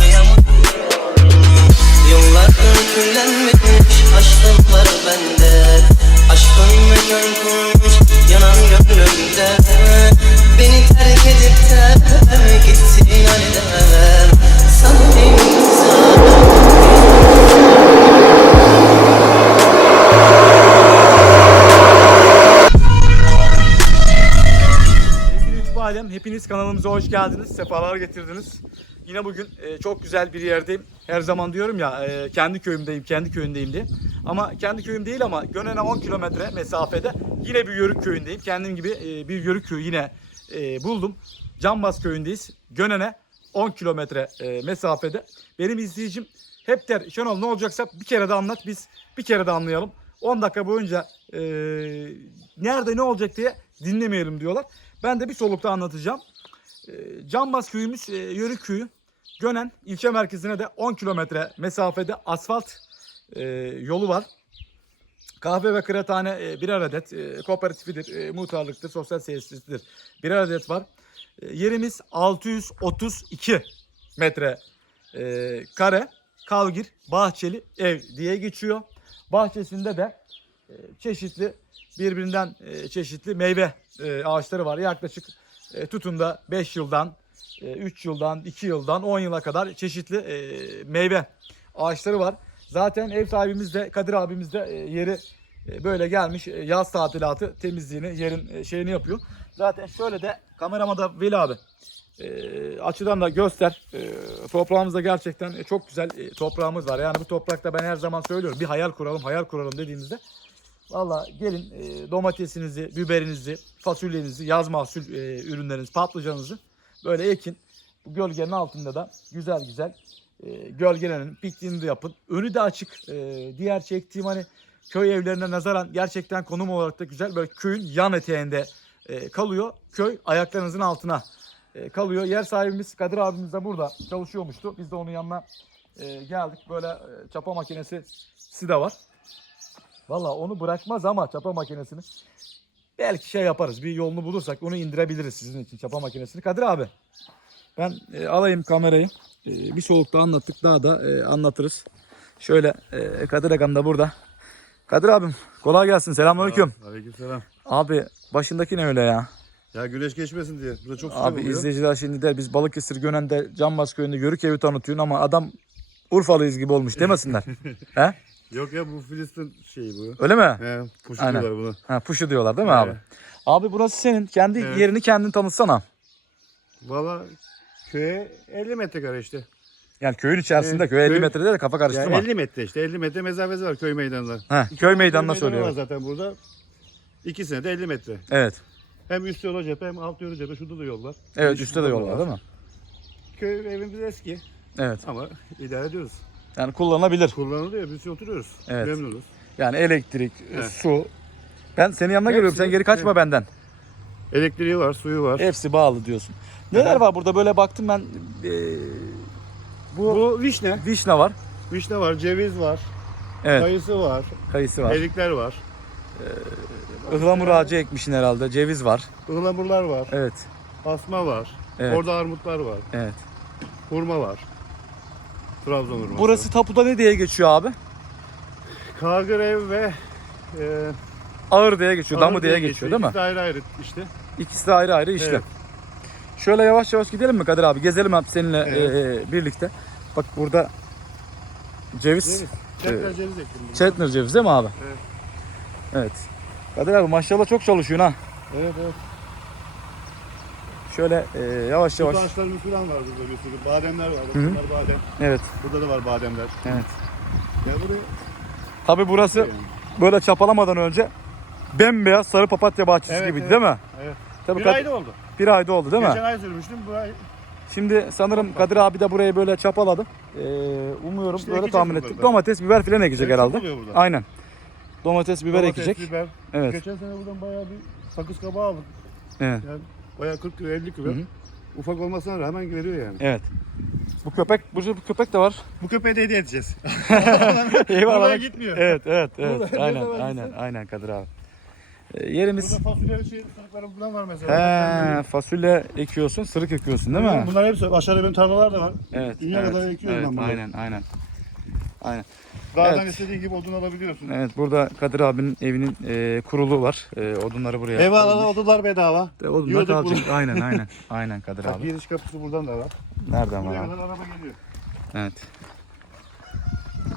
kıyamam. Yıllardır küllenmiş aşkın var bende. Aşkın ve kurmuş yanan gönlümde. Beni terk edip de gittin halde Sana alem, hepiniz kanalımıza hoş geldiniz, sefalar getirdiniz. Yine bugün e, çok güzel bir yerdeyim. Her zaman diyorum ya e, kendi köyümdeyim, kendi köyündeyim diye. Ama kendi köyüm değil ama Gönen'e 10 kilometre mesafede yine bir Yörük köyündeyim. Kendim gibi e, bir Yörük köyü yine e, buldum. Cambaz köyündeyiz. Gönen'e 10 kilometre e, mesafede. Benim izleyicim hep der Şenol ne olacaksa bir kere de anlat biz bir kere de anlayalım. 10 dakika boyunca e, nerede ne olacak diye dinlemeyelim diyorlar. Ben de bir solukta anlatacağım. E, Cambaz köyümüz e, Yörük köyü. Gönen ilçe merkezine de 10 kilometre mesafede asfalt e, yolu var. Kahve ve kıraathane e, birer adet, e, kooperatifidir, e, muhtarlıktır, sosyal tesisidir. Birer adet var. E, yerimiz 632 metre e, kare, kalgir, bahçeli ev diye geçiyor. Bahçesinde de e, çeşitli birbirinden e, çeşitli meyve e, ağaçları var. Yaklaşık e, tutumda 5 yıldan, 3 yıldan, 2 yıldan 10 yıla kadar çeşitli e, meyve ağaçları var. Zaten ev sahibimiz de Kadir abimiz de e, yeri e, böyle gelmiş e, yaz tatilatı temizliğini yerin e, şeyini yapıyor. Zaten şöyle de kamerama da Veli abi e, açıdan da göster. E, toprağımızda gerçekten e, çok güzel e, toprağımız var. Yani bu toprakta ben her zaman söylüyorum bir hayal kuralım, hayal kuralım dediğimizde Valla gelin e, domatesinizi, biberinizi, fasulyenizi, yaz mahsul e, ürünlerinizi, patlıcanınızı böyle ekin. Bu gölgenin altında da güzel güzel e, gölgelenin pikniğini de yapın. Önü de açık. E, diğer çektiğim hani köy evlerine nazaran gerçekten konum olarak da güzel. Böyle köyün yan eteğinde e, kalıyor. Köy ayaklarınızın altına e, kalıyor. Yer sahibimiz Kadir abimiz de burada çalışıyormuştu. Biz de onun yanına e, geldik. Böyle e, çapa makinesi de var. Valla onu bırakmaz ama çapa makinesini. Belki şey yaparız. Bir yolunu bulursak onu indirebiliriz sizin için çapa makinesini. Kadir abi ben e, alayım kamerayı. E, bir solukta anlattık daha da e, anlatırız. Şöyle e, Kadir Agam da burada. Kadir abim kolay gelsin. Selamünaleyküm. Aleykümselam. Abi başındaki ne öyle ya? Ya güneş geçmesin diye. Burada çok sıcak Abi oluyor. izleyiciler şimdi der biz Balıkesir Gönen'de Canbaz köyünde Yörük evi tanıtıyorsun ama adam Urfalıyız gibi olmuş demesinler. He? Yok ya bu Filistin şeyi bu. Öyle mi? He, puşu Aynen. diyorlar bunu. Ha, puşu diyorlar değil mi Evet. abi? Abi burası senin. Kendi Evet. yerini kendin tanıtsana. Valla köye 50 metrekare işte. Yani köyün içerisinde Evet, köy 50 köy- metrede de kafa karıştırma. 50 metre işte. 50 metre mesafesi var köy meydanında. Ha, köy meydanına Köy meydanı var söylüyorum. zaten burada. İkisine de 50 metre. Evet. Hem üst yolu cephe hem alt yolu cephe. Şurada da yol var. Evet üstte de yol var değil mi? Köy evimiz eski Evet. ama idare ediyoruz. Yani kullanılabilir. Kullanılıyor. Biz oturuyoruz. Evet. Memnunuz. Yani elektrik, Evet. su. Ben senin yanına Hepsi- geliyorum. Sen geri kaçma evet. benden. Elektriği var, suyu var. Hepsi bağlı diyorsun. Neler Evet. var burada? Böyle baktım ben. eee, bu, Bu vişne. vişne var. Vişne var, ceviz var, Evet. kayısı var, Kayısı var. erikler var, Ihlamur ağacı ekmişsin herhalde. Ceviz var. ıhlamurlar var, Evet. asma var, Evet. orada armutlar var, Evet. hurma var. Trabzon hurması. Burası tapuda ne diye geçiyor abi? Kargır ev ve e, Ağır diye geçiyor. Damı diye geçiyor değil mi? İkisi de ayrı ayrı işte. İkisi de ayrı ayrı işlem. Evet. Şöyle yavaş yavaş gidelim mi Kadir abi? Gezelim abi seninle Evet. eee, birlikte. Bak burada ceviz. Ceviz. Tekrar ceviz bunu. Çetner ceviz değil mi abi? Evet. Evet. Kadir abi maşallah çok çalışıyorsun ha. Evet evet. Şöyle eee, yavaş yavaş. ağaçlarımız falan var burada bir sürü. Bademler var. Bak Hı hı. Bunlar badem. Evet. Burada da var bademler. Evet. Ya buraya Tabi burası böyle çapalamadan önce bembeyaz sarı papatya bahçesi Evet, gibiydi evet. değil mi? Evet. Tabii Bir ayda oldu. bir ayda oldu değil mi? Geçen ay sürmüştüm. Bu ay Şimdi sanırım Kadir abi de burayı böyle çapaladı. Ee, umuyorum İşte böyle ekeceğiz tahmin ettik. da. Domates, biber filan ekecek Hepsi herhalde. burada. Aynen. Domates, biber domates, ekecek. Biber. Evet. Geçen sene buradan bayağı bir sakız kabağı aldık. Evet. Yani bayağı 40 kilo 50 kilo. Hı hı. Ufak olmasına rağmen veriyor yani. Evet. Bu köpek, bu, bu köpek de var. Bu köpeği de hediye edeceğiz. Eyvallah. Oraya gitmiyor. Evet, evet, evet. Burada- aynen, burada aynen, aynen Kadir abi. Ee, yerimiz Burada fasulye şey sırıkları falan var mesela. He, fasulye ekiyorsun, sırık ekiyorsun değil mi? Bunlar hepsi aşağıda benim tarlalar da var. Evet. Dünya evet, kadar ekiyorum evet, ben bunları. Aynen, aynen. Aynen. Dağdan Evet. istediğin gibi odun alabiliyorsun. Evet, burada Kadir abinin evinin e, kurulu var. E, odunları buraya. Ev koymuş. alanı odunlar bedava. E, Odunlar Yiyorduk kalacak. bunu. Aynen, aynen. Aynen Kadir Bak abi. giriş kapısı buradan da var. Nereden var Buraya abi? kadar araba geliyor. Evet.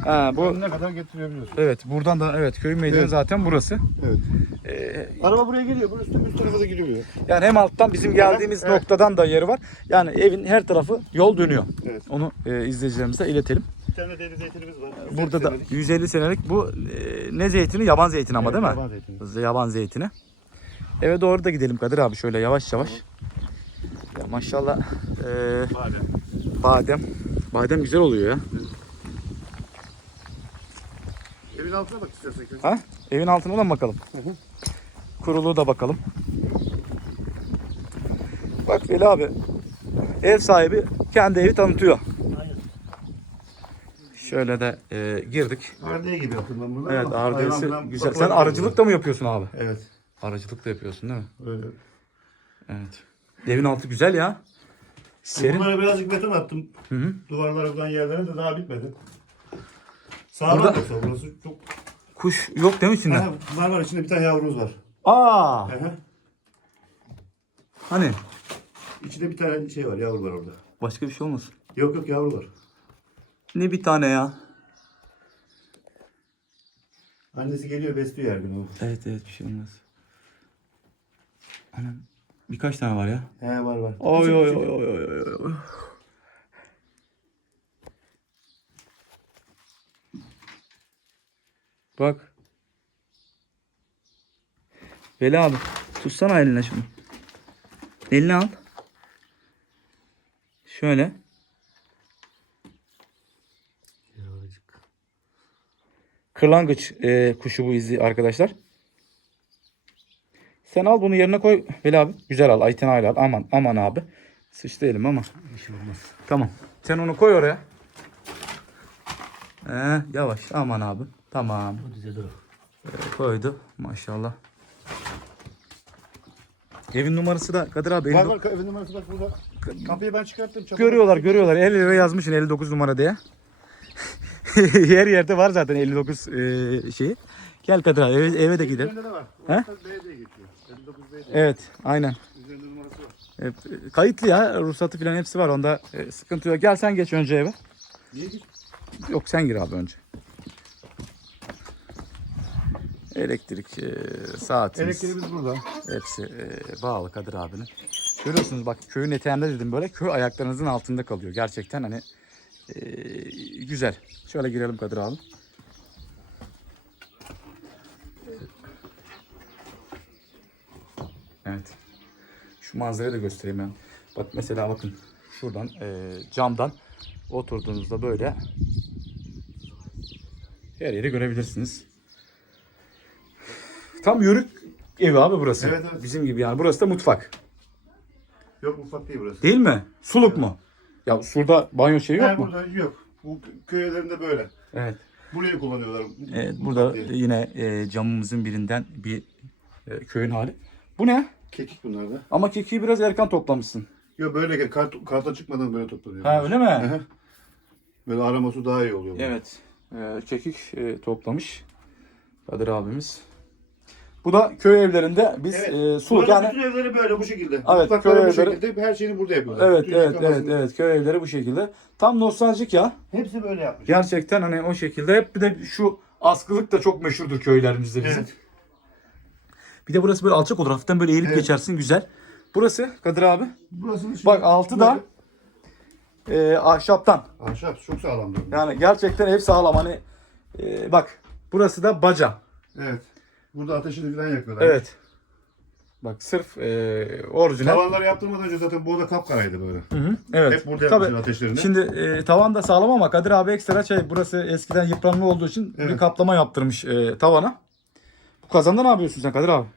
Ha, bu Ne kadar getirebiliyorsun. Evet, buradan da evet köyün meydanı Evet. zaten burası. Evet. Ee, Araba buraya geliyor. Burası üst, üst tarafa da gidiyor. yani hem alttan bizim geldiğimiz Evet. noktadan da yeri var. Yani evin her tarafı yol dönüyor. Evet. Onu e, izleyicilerimize iletelim. Bir tane deli zeytinimiz var. Burada da Senelik. 150 senelik bu e, ne zeytini? Yaban zeytini ama Evet, değil mi? yaban zeytini. Yaban zeytini. Eve doğru da gidelim Kadir abi şöyle yavaş yavaş. Ya maşallah e, Badem. badem. Badem güzel oluyor ya. Evin altına bak istersen. Ha? Evin altına da mı bakalım? Hı hı. Kuruluğu da bakalım. Bak Veli abi. Ev sahibi kendi evi tanıtıyor. Aynen. Şöyle de e, girdik. Ardiye gibi yaptım ben burada. Evet ardiyesi güzel. Sen arıcılık da mı yapıyorsun abi? Evet. Arıcılık da yapıyorsun değil mi? Öyle. Evet. Evin altı güzel ya. Serin. Bunlara birazcık beton attım. Hı hı. Duvarlara olan yerlere de daha bitmedi. Sağlam Burada- yoksa burası çok... Kuş yok değil mi içinde? Ha, var var içinde bir tane yavrumuz var. Aa! Aha. Hani? İçinde bir tane şey var yavru var orada. Başka bir şey olmasın. Yok yok yavru var. Ne bir tane ya? Annesi geliyor besliyor her gün o. Evet evet bir şey olmaz. Anam birkaç tane var ya. He var var. Oy oy oy oy oy oy, Bak. Veli abi tutsana eline şunu. Eline al. Şöyle. Kırlangıç e, kuşu bu izi arkadaşlar. Sen al bunu yerine koy Veli abi. Güzel al. Ayten al. Aman aman abi. Sıçtı elim ama. Bir şey olmaz. Tamam. Sen onu koy oraya. Ee, yavaş. Aman abi. Tamam. Ee, koydu. Maşallah. Evin numarası da Kadir abi. Var 59 var evin numarası bak burada. Kapıyı ben çıkarttım. çabuk. Görüyorlar görüyorlar. 50 lira yazmışsın 59 numara diye. Her yerde var zaten 59 e, şeyi. Gel Kadir abi eve, eve de gidelim. Üzerinde de var. He? Orası B diye geçiyor. 59 B diye. Evet aynen. Üzerinde numarası var. Hep, e, kayıtlı ya ruhsatı falan hepsi var onda e, sıkıntı yok. Gel sen geç önce eve. Niye git? Yok sen gir abi önce. Elektrik, e, saatimiz Elektriğimiz burada. hepsi e, bağlı Kadir abinin. Görüyorsunuz bak köyün eteğinde dedim böyle köy ayaklarınızın altında kalıyor. Gerçekten hani e, güzel. Şöyle girelim Kadir abi. Evet. Şu manzarayı da göstereyim ben. Bak mesela bakın şuradan e, camdan oturduğunuzda böyle her yeri görebilirsiniz. Tam yörük evi abi burası. Evet, evet. Bizim gibi yani. Burası da mutfak. Yok mutfak değil burası. Değil mi? Suluk mu? Ya şurada banyo şeyi yok He, mu? Burada yok. Bu köy evlerinde böyle. Evet. Burayı kullanıyorlar. Evet, burada diye. yine e, camımızın birinden bir e, köyün hali. Bu ne? Kekik bunlar da. Ama kekiği biraz erken toplamışsın. Yok böyle kart, karta çıkmadan böyle toplanıyor. Ha öyle mi? Böyle araması daha iyi oluyor. Evet. E, kekik e, toplamış Kadir abimiz. Bu da köy evlerinde biz Evet. e, Buranın yani bütün evleri böyle bu şekilde. Evet, Mutfakları köy bu evleri- şekilde. Her şeyini burada yapıyorlar. Evet Bütün evet evet yıkamasını- evet köy evleri bu şekilde. Tam nostaljik ya. Hepsi böyle yapmış. Gerçekten hani o şekilde. Hep bir de şu askılık da çok meşhurdur köylerimizde bizim. Evet. Bir de burası böyle alçak olur. Hafiften böyle eğilip Evet. geçersin. Güzel. Burası Kadir abi. Burasının şimdi Bak altı da e, ahşaptan. böyle- Ahşap çok sağlamdır. Yani gerçekten hep sağlam. Hani e, bak burası da baca. Evet. Burada ateşini falan yakıyorlar. Evet. Bak sırf e, orijinal. Tavanları yaptırmadan önce zaten bu da kapkaraydı böyle. Hı hı, Evet. Hep burada Tabii. yapmışlar ateşlerini. Şimdi e, tavan da sağlam ama Kadir abi ekstra şey burası eskiden yıpranma olduğu için bir Evet. kaplama yaptırmış e, tavana. Bu kazanda ne yapıyorsun sen Kadir abi?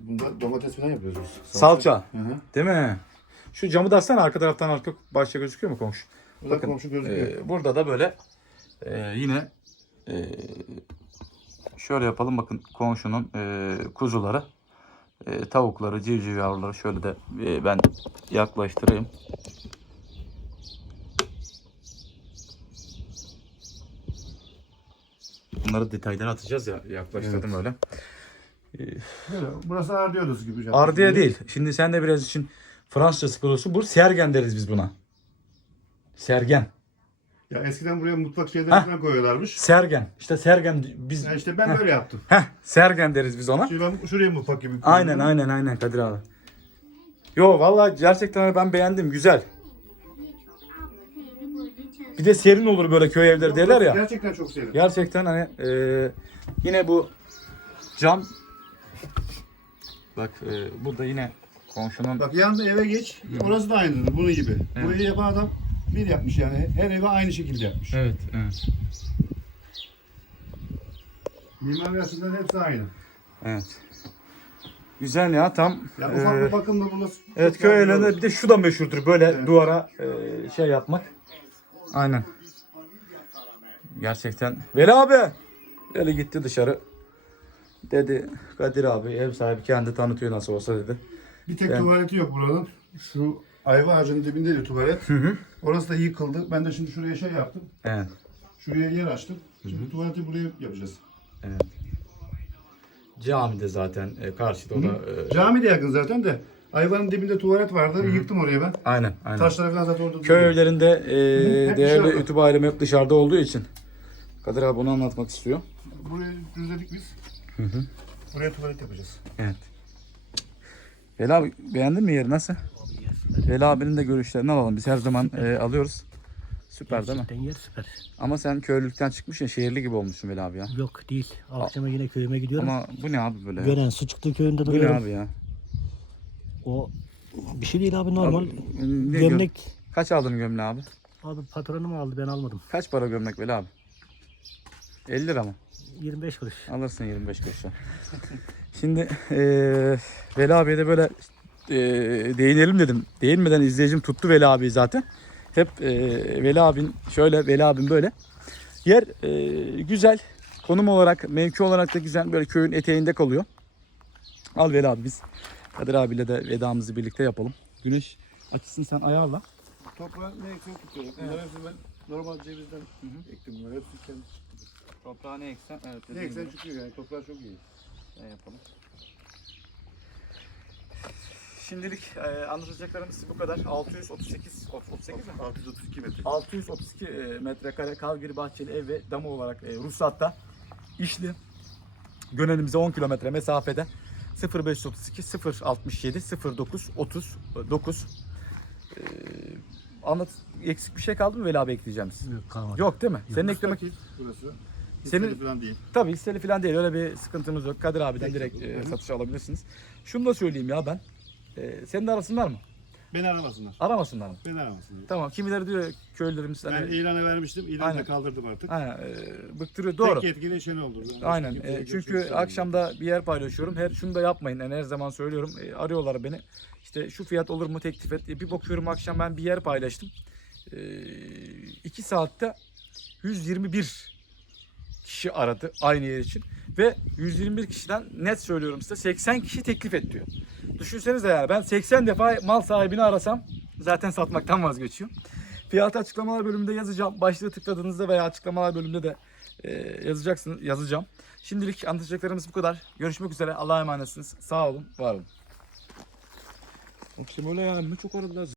Bunda domates falan yapıyoruz biz. Salça. Hı hı. Değil mi? Şu camı da açsana arka taraftan arka başta gözüküyor mu komşu? Burada Bakın komşu gözüküyor. e, burada da böyle e, yine e, şöyle yapalım bakın komşunun e, kuzuları e, tavukları civciv yavruları şöyle de e, ben yaklaştırayım. Bunları detaylara atacağız ya yaklaştırdım öyle. Böyle, burası Ardiyodus gibi. yaptık. Ardiye değil. Şimdi sen de biraz için Fransızca sıkılıyorsun. Bu sergen deriz biz buna. Sergen. Ya eskiden buraya mutfak Hah. şeyleri falan koyuyorlarmış. Sergen. İşte sergen biz Ya işte ben böyle yaptım. Heh, sergen deriz biz ona. Şimdi ben şuraya mutfak gibi Aynen koyuyorum. aynen aynen Kadir abi. Yo vallahi gerçekten ben beğendim güzel. Bir de serin olur böyle köy evleri derler ya. Gerçekten çok serin. Gerçekten hani e, yine bu cam bak e, bu da yine komşunun Bak yanında eve geç. Orası da aynıdır bunun gibi. Burayı yapan adam bir yapmış yani. Her eve aynı şekilde yapmış. Evet, evet. Mimari açıdan hepsi aynı. Evet. Güzel ya tam. Ya e, ufak bir bakımla burası. evet köy evlerinde bir de şu da meşhurdur böyle Evet. duvara e, şey yapmak. Aynen. Gerçekten. Veli abi. Veli gitti dışarı. Dedi Kadir abi ev sahibi kendi tanıtıyor nasıl olsa dedi. Bir tek tuvaleti yok buranın. Şu ayva ağacının dibindeydi tuvalet. Orası da yıkıldı. Ben de şimdi şuraya şey yaptım. Evet. Şuraya yer açtım. Şimdi tuvaleti buraya yapacağız. Cami de zaten e, karşıda o da. e, Cami de yakın zaten de. Ayvanın dibinde tuvalet vardı. Yıktım oraya ben. aynen aynen. Taşlar falan zaten orada Köy evlerinde e, hep değerli dışarıda. ütü ailemi hep dışarıda olduğu için. Kadir abi bunu anlatmak istiyor. Burayı düzledik biz. Buraya tuvalet yapacağız. Evet. Veli abi beğendin mi yeri nasıl? Veli abinin de görüşlerini alalım. Biz her zaman e, alıyoruz. Süper değil mi? Gerçekten yer süper. Ama sen köylülükten çıkmışsın şehirli gibi olmuşsun Veli abi ya. Yok değil. Akşama yine köyüme gidiyorum. Ama bu ne abi böyle? ya? Gören su çıktı köyünde Bu ne duruyorum. abi ya? O bir şey değil abi normal. Abi, ne göm- gömlek. Kaç aldın gömleği abi? Abi patronum aldı ben almadım. Kaç para gömlek Veli abi? 50 lira mı? 25 kuruş. Alırsın 25 kuruşa. Şimdi eee Veli abiye de böyle eee, değinelim dedim. Değinmeden izleyicim tuttu Veli abi zaten. Hep eee Veli abin şöyle Veli abin böyle. Yer eee, güzel. Konum olarak, mevki olarak da güzel. Böyle köyün eteğinde kalıyor. Al Veli abi biz Kadir abiyle de vedamızı birlikte yapalım. Güneş açısını sen ayarla. Toprağı ne eksen tutuyorum. Bunlar hepsi ben normal cevizden ektim bunlar. Hepsi kendi çıktı. Toprağı ne eksen, evet Ne eksen çıkıyor yani. Toprağı çok iyi. Ne yapalım? Şimdilik e, anlatacaklarımız bu kadar. 638, 38 mi? 632 metre. 632 e, metrekare Kalgiri Bahçeli ev ve damı olarak e, ruhsatta işli. Gönelimize 10 kilometre mesafede 0532 067 09 39 e, anlat eksik bir şey kaldı mı Veli abi ekleyeceğimiz? Yok kalmadı. Yok değil mi? Senin eklemek Müstakil burası. Senin- Senin falan değil. Tabii hisseli falan değil. Öyle bir sıkıntımız yok. Kadir abiden direkt e, satışa alabilirsiniz. Şunu da söyleyeyim ya ben. E, senin de arasınlar mı? Beni aramasınlar. Aramasınlar mı? Beni aramasınlar. Tamam. Kimileri diyor köylülerimiz Ben hani, ilana vermiştim. İlanı Aynen. da kaldırdım artık. ha, e, bıktırıyor. Doğru. Tek yetkili şey oldu. Aynen. E, çünkü akşamda bir yer paylaşıyorum. Her şunu da yapmayın. Yani her zaman söylüyorum. E, arıyorlar beni. İşte şu fiyat olur mu teklif et. E, bir bakıyorum akşam ben bir yer paylaştım. E, iki saatte 121 kişi aradı aynı yer için. Ve 121 kişiden net söylüyorum size 80 kişi teklif et diyor. Düşünsenize yani ben 80 defa mal sahibini arasam zaten satmaktan vazgeçiyor. Fiyatı açıklamalar bölümünde yazacağım. Başlığı tıkladığınızda veya açıklamalar bölümünde de e, yazacaksınız, yazacağım. Şimdilik anlatacaklarımız bu kadar. Görüşmek üzere. Allah'a emanetsiniz. Sağ olun, var olun. Akşam öyle yani ne çok aradılar.